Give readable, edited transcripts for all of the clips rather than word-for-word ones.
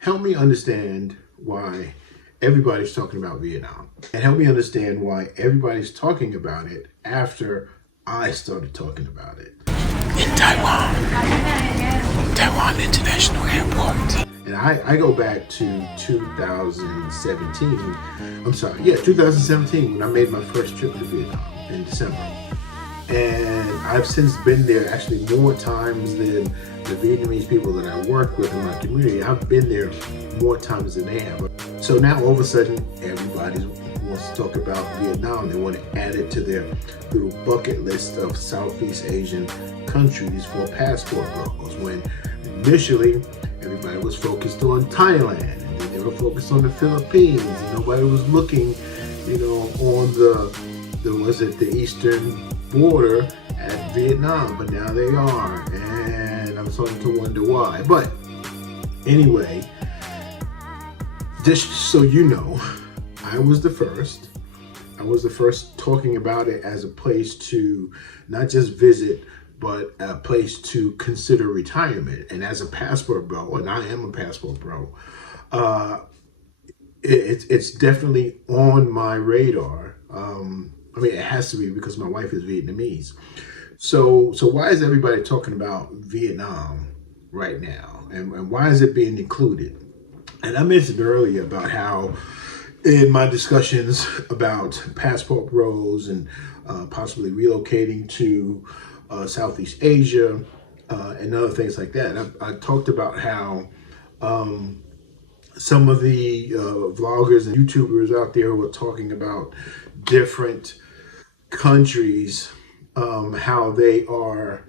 help me understand why everybody's talking about Vietnam, and help me understand why everybody's talking about it after I started talking about it. In Taiwan International Airport. And I go back to 2017. I'm sorry, yeah, 2017 when I made my first trip to Vietnam in December. And I've since been there actually more times than the Vietnamese people that I work with in my community. I've been there more times than they have. So now all of a sudden, everybody wants to talk about Vietnam. They want to add it to their little bucket list of Southeast Asian countries for passport bros. When initially, everybody was focused on Thailand, and then they were focused on the Philippines. And nobody was looking, on the eastern border at Vietnam, but now they are, and I'm starting to wonder why. But anyway, just so you know, I was the first talking about it as a place to not just visit, but a place to consider retirement. And as a passport bro, and I am a passport bro, it's definitely on my radar. It has to be because my wife is Vietnamese. So why is everybody talking about Vietnam right now? And why is it being included? And I mentioned earlier about how in my discussions about passport bros and possibly relocating to Southeast Asia and other things like that, I talked about how some of the vloggers and YouTubers out there were talking about different countries, how they are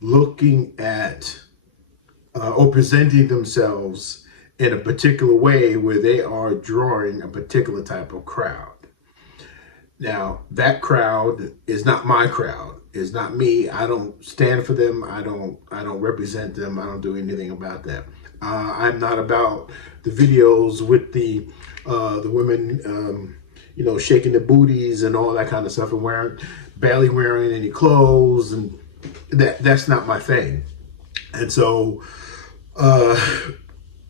looking at or presenting themselves in a particular way where they are drawing a particular type of crowd. Now, that crowd is not my crowd. It's not me. I don't stand for them. I don't represent them. I don't do anything about that. I'm not about the videos with the women, shaking their booties and all that kind of stuff, and barely wearing any clothes, and that's not my thing. And so,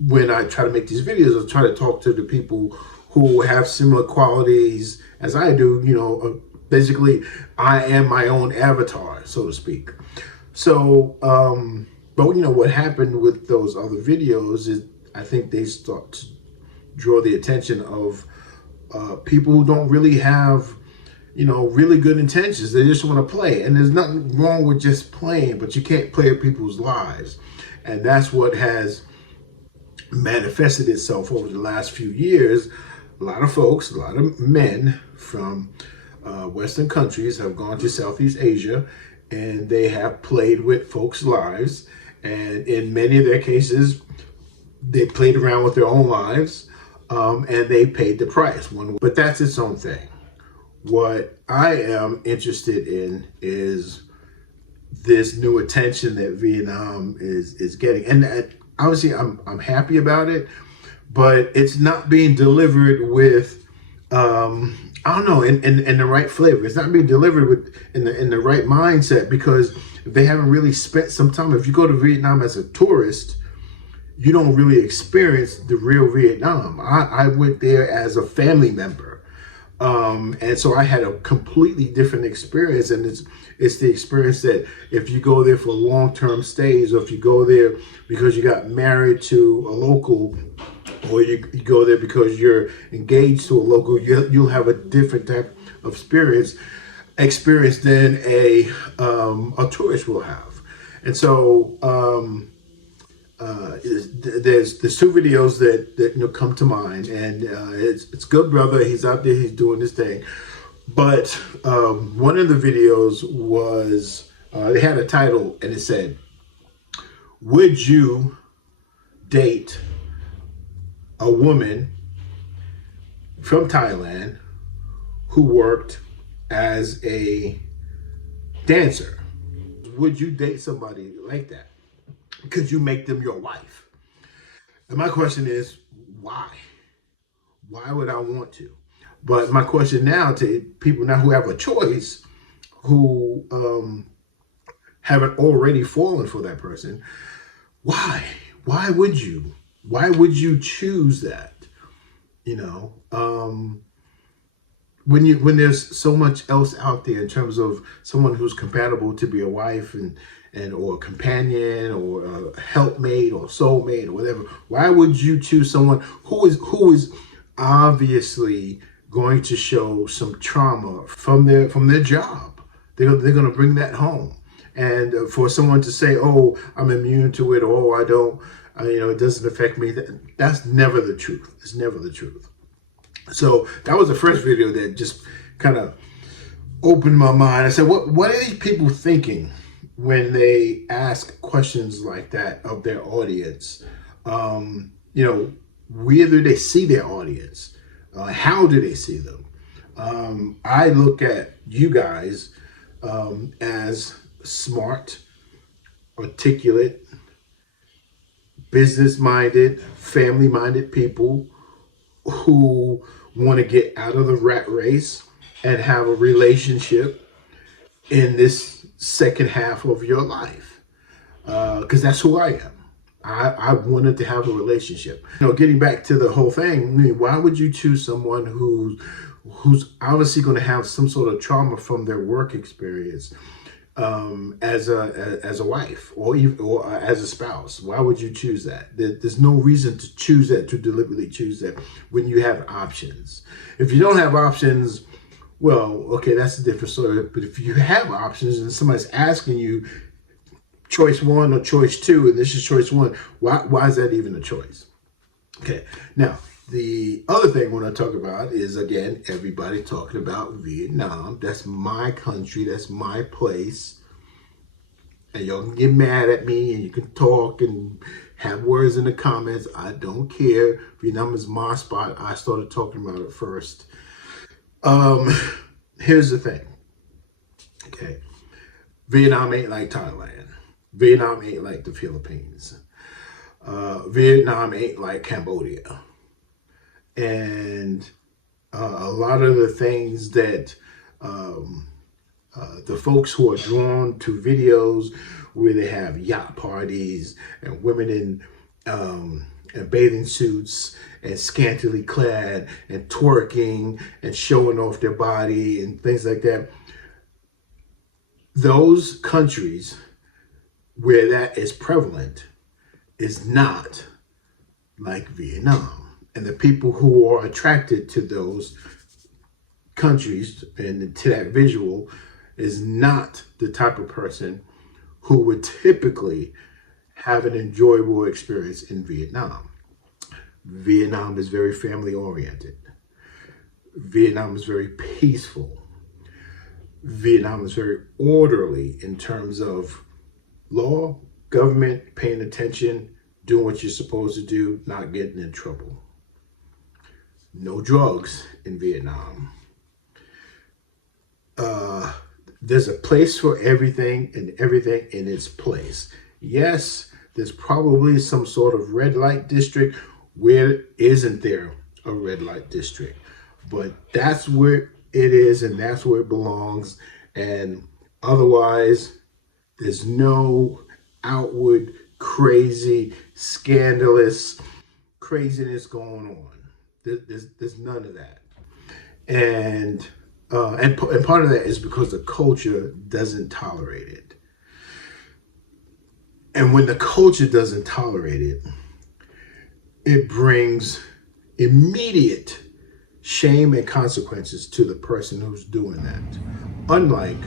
when I try to make these videos, I try to talk to the people who have similar qualities as I do. Basically, I am my own avatar, so to speak. So, but what happened with those other videos is I think they start to draw the attention of people who don't really have, really good intentions. They just want to play. And there's nothing wrong with just playing, but you can't play with people's lives. And that's what has manifested itself over the last few years. A lot of folks, a lot of men from Western countries have gone to Southeast Asia, and they have played with folks' lives. And in many of their cases, they played around with their own lives, and they paid the price. But that's its own thing. What I am interested in is this new attention that Vietnam is getting. And obviously, I'm happy about it, but it's not being delivered with, in the right flavor. It's not being delivered with in the right mindset, because they haven't really spent some time. If you go to Vietnam as a tourist, you don't really experience the real Vietnam. I went there as a family member. And so I had a completely different experience, and it's the experience that if you go there for long-term stays, or if you go there because you got married to a local, or you go there because you're engaged to a local, you'll have a different type of experience than a tourist will have. And so there's two videos that come to mind, and it's Good Brother. He's out there, he's doing his thing. But one of the videos was they had a title, and it said, "Would you date a woman from Thailand who worked as a dancer? Would you date somebody like that? Could you make them your wife?" And my question is, why? Why would I want to? But my question now to people now who have a choice, who haven't already fallen for that person, why? Why would you Why would you choose that? You know, when there's so much else out there in terms of someone who's compatible to be a wife and or a companion or a helpmate or soulmate or whatever. Why would you choose someone who is obviously going to show some trauma from their job? They're going to bring that home, and for someone to say, "Oh, I'm immune to it," or "Oh, I don't," it doesn't affect me. That's never the truth. It's never the truth. So that was the first video that just kind of opened my mind. I said, what are these people thinking when they ask questions like that of their audience? Where do they see their audience? How do they see them? I look at you guys as smart, articulate, business-minded, family-minded people who want to get out of the rat race and have a relationship in this second half of your life. Because that's who I am. I wanted to have a relationship. Getting back to the whole thing, why would you choose someone who's obviously going to have some sort of trauma from their work experience as a wife or as a spouse? Why would you choose that? There's no reason to choose that, to deliberately choose that when you have options. If you don't have options, well, okay, that's a different story. But if you have options and somebody's asking you choice one or choice two, and this is choice one, why is that even a choice? Okay, now the other thing I want to talk about is, again, everybody talking about Vietnam. That's my country. That's my place. And y'all can get mad at me and you can talk and have words in the comments. I don't care. Vietnam is my spot. I started talking about it first. Here's the thing. Okay. Vietnam ain't like Thailand. Vietnam ain't like the Philippines. Vietnam ain't like Cambodia. And a lot of the things that the folks who are drawn to videos where they have yacht parties and women in bathing suits and scantily clad and twerking and showing off their body and things like that, those countries where that is prevalent is not like Vietnam. And the people who are attracted to those countries and to that visual is not the type of person who would typically have an enjoyable experience in Vietnam. Vietnam is very family oriented. Vietnam is very peaceful. Vietnam is very orderly in terms of law, government, paying attention, doing what you're supposed to do, not getting in trouble. No drugs in Vietnam. There's a place for everything and everything in its place. Yes, there's probably some sort of red light district where isn't there a red light district. But that's where it is and that's where it belongs. And otherwise, there's no outward crazy, scandalous craziness going on. There's none of that, and part of that is because the culture doesn't tolerate it. And when the culture doesn't tolerate it, it brings immediate shame and consequences to the person who's doing that. Unlike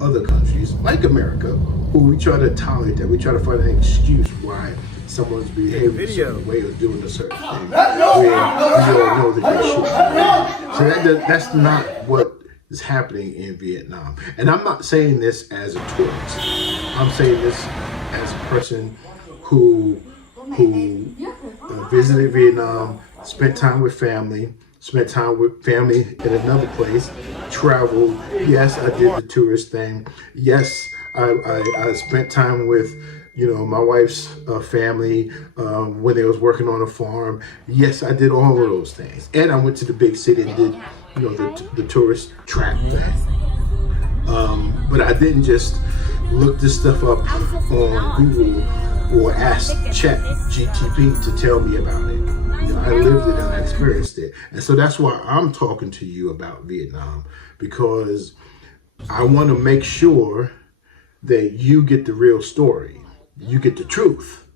other countries, like America, who we try to tolerate that, we try to find an excuse why someone's behaving a certain way or doing a certain thing where we all know that they shouldn't. So that's not what is happening in Vietnam. And I'm not saying this as a tourist. I'm saying this as a person who visited Vietnam, spent time with family in another place, traveled. Yes, I did the tourist thing. Yes, I spent time with my wife's family when they was working on a farm. Yes, I did all of those things. And I went to the big city and did, the tourist track thing. But I didn't just look this stuff up on Google or ask Chat GTP to tell me about it. You know, I lived it and I experienced it. And so that's why I'm talking to you about Vietnam, because I want to make sure that you get the real story. You get the truth,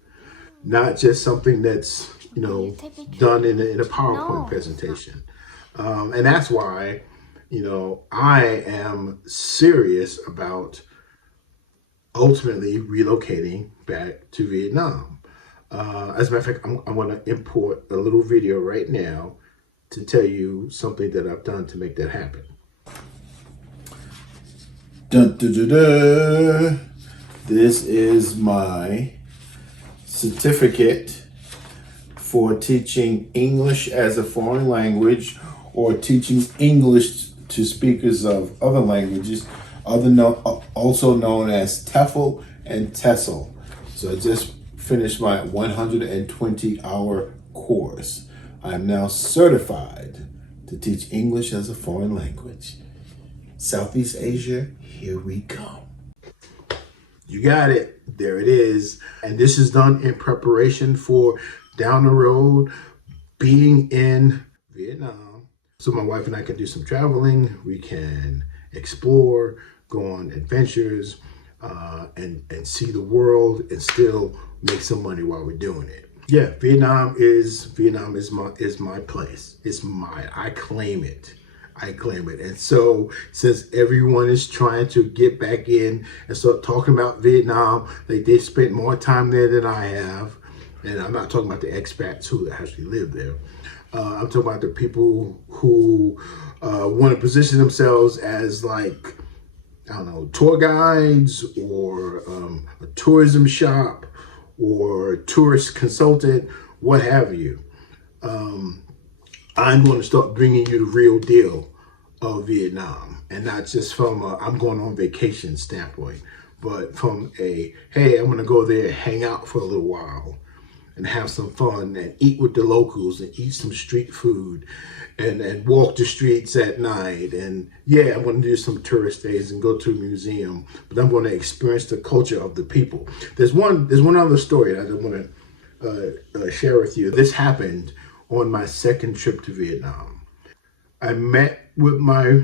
not just something that's, you know, done in a PowerPoint presentation. And that's why, you know, I am serious about ultimately relocating back to Vietnam. As a matter of fact, I'm going to import a little video right now to tell you something that I've done to make that happen. Dun, dun, dun, dun. This is my certificate for teaching English as a foreign language, or teaching English to speakers of other languages, also known as TEFL and TESOL. So I just finished my 120-hour course. I'm now certified to teach English as a foreign language. Southeast Asia, here we go. You got it. There it is. And this is done in preparation for down the road being in Vietnam. So my wife and I can do some traveling. We can explore, go on adventures, and see the world and still make some money while we're doing it. Yeah, Vietnam is my place. It's mine. I claim it. And so since everyone is trying to get back in and start talking about Vietnam, like they spent more time there than I have. And I'm not talking about the expats who actually live there. I'm talking about the people who want to position themselves as, like, I don't know, tour guides, or a tourism shop, or a tourist consultant, what have you. I'm going to start bringing you the real deal of Vietnam, and not just from a I'm going on vacation standpoint, but from a, hey, I'm going to go there, hang out for a little while and have some fun and eat with the locals and eat some street food and walk the streets at night. And yeah, I'm going to do some tourist days and go to a museum, but I'm going to experience the culture of the people. There's one other story that I want to share with you. This happened on my second trip to Vietnam. I met with my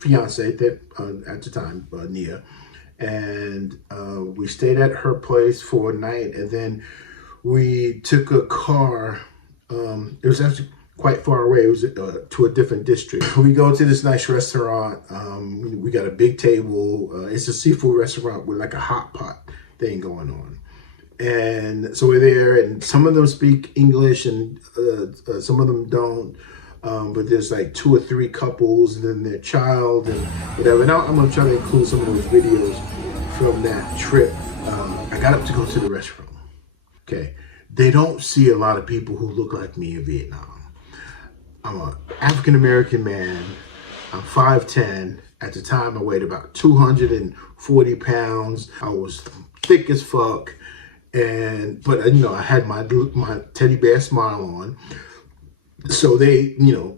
fiance that at the time, Nia, and we stayed at her place for a night, and then we took a car. It was actually quite far away. It was to a different district. We go to this nice restaurant. We got a big table. It's a seafood restaurant with like a hot pot thing going on. And so we're there, and some of them speak English and some of them don't. But there's like 2 or 3 couples and then their child and whatever. Now I'm going to try to include some of those videos from that trip. I got up to go to the restroom. Okay. They don't see a lot of people who look like me in Vietnam. I'm an African-American man. I'm 5'10". At the time, I weighed about 240 pounds. I was thick as fuck. But you know, I had my teddy bear smile on. So they, you know,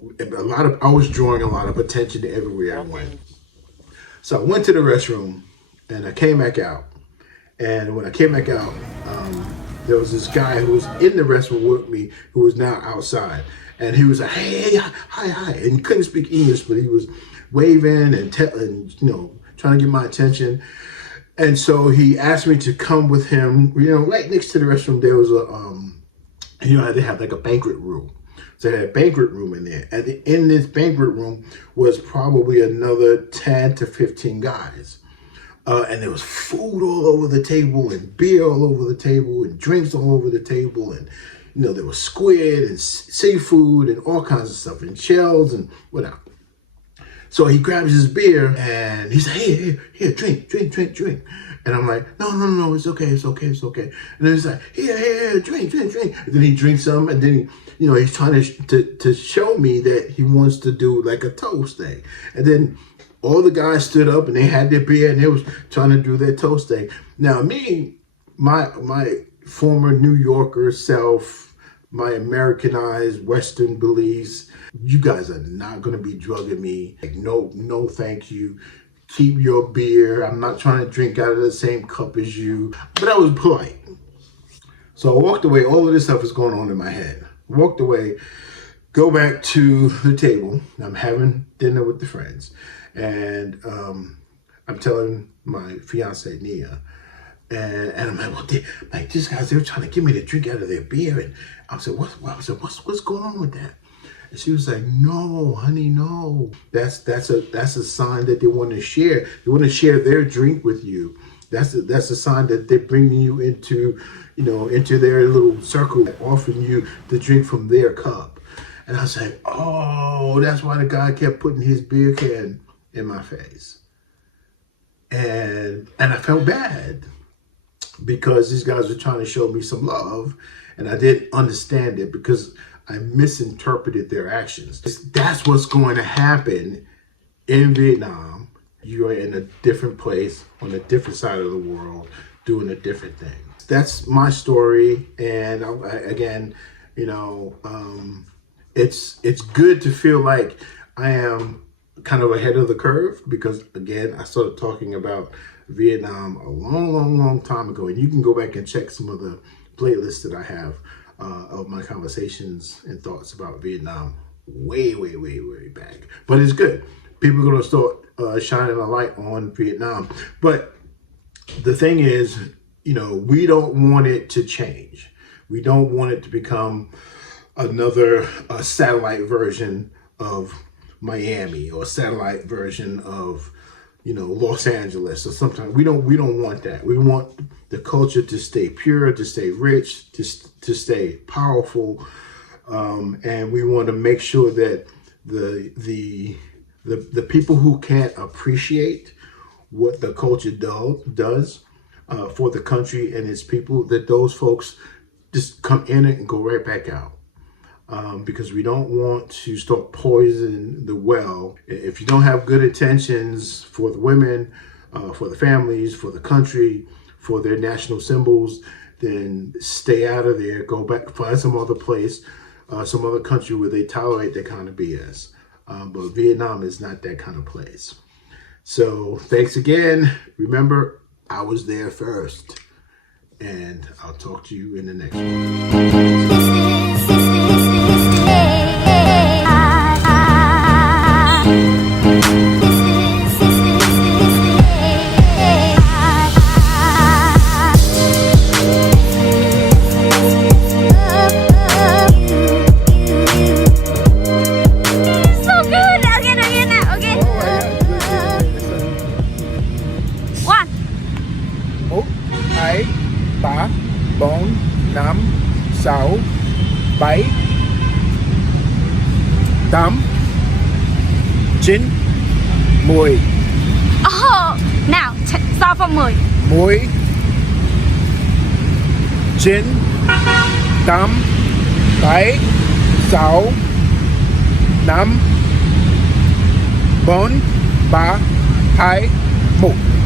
I was drawing a lot of attention to everywhere I went. So I went to the restroom and I came back out. And when I came back out, there was this guy who was in the restroom with me who was now outside. And he was like, hey, hi. And he couldn't speak English, but he was waving and you know, trying to get my attention. And so he asked me to come with him. You know, right next to the restroom, there was a, you know, they have like a banquet room. So they had a banquet room in there. And in this banquet room was probably another 10 to 15 guys. And there was food all over the table, and beer all over the table, and drinks all over the table. And, you know, there was squid and seafood and all kinds of stuff, and shells and whatnot. So he grabs his beer and he's like, here, drink. And I'm like, no, it's okay. And then he's like, here, drink. And then he drinks some, and then you know, he's trying to show me that he wants to do like a toast thing. And then all the guys stood up and they had their beer and they was trying to do their toast thing. Now me, my former New Yorker self, my Americanized Western beliefs, you guys are not going to be drugging me. Like, no, thank you. Keep your beer. I'm not trying to drink out of the same cup as you. But I was polite. So I walked away. All of this stuff is going on in my head. Walked away, go back to the table. I'm having dinner with the friends. And I'm telling my fiance, Nia. And I'm like, well, these guys, they were trying to get me to drink out of their beer. And I said, what's going on with that? And she was like, no, honey, no. That's a sign that they want to share. They want to share their drink with you. That's a sign that they're bringing you into, into their little circle, offering you the drink from their cup. And I was like, oh, that's why the guy kept putting his beer can in my face. And I felt bad because these guys were trying to show me some love, and I didn't understand it because I misinterpreted their actions. That's what's going to happen in Vietnam. You are in a different place, on a different side of the world, doing a different thing. That's my story, and again, it's good to feel like I am kind of ahead of the curve because, again, I started talking about Vietnam a long time ago, and you can go back and check some of the playlists that I have of my conversations and thoughts about Vietnam way back. But it's good. People are going to start shining a light on Vietnam. But the thing is, we don't want it to change. We don't want it to become another satellite version of Miami or a satellite version of, Los Angeles or something. We don't want that. We want the culture to stay pure, to stay rich, to stay powerful, and we want to make sure that the people who can't appreciate what the culture does for the country and its people, that those folks just come in it and go right back out. Because we don't want to start poisoning the well. If you don't have good intentions for the women, for the families, for the country, for their national symbols, then stay out of there. Go back, find some other place, some other country where they tolerate that kind of BS. But Vietnam is not that kind of place. So thanks again. Remember, I was there first. And I'll talk to you in the next one. Hai, ba, bốn, năm, sáu, bảy, tám, chín, 10. Oh, now start from 10. 10, 9, 8, 7, 6, 5, 4, 3, 2, 1.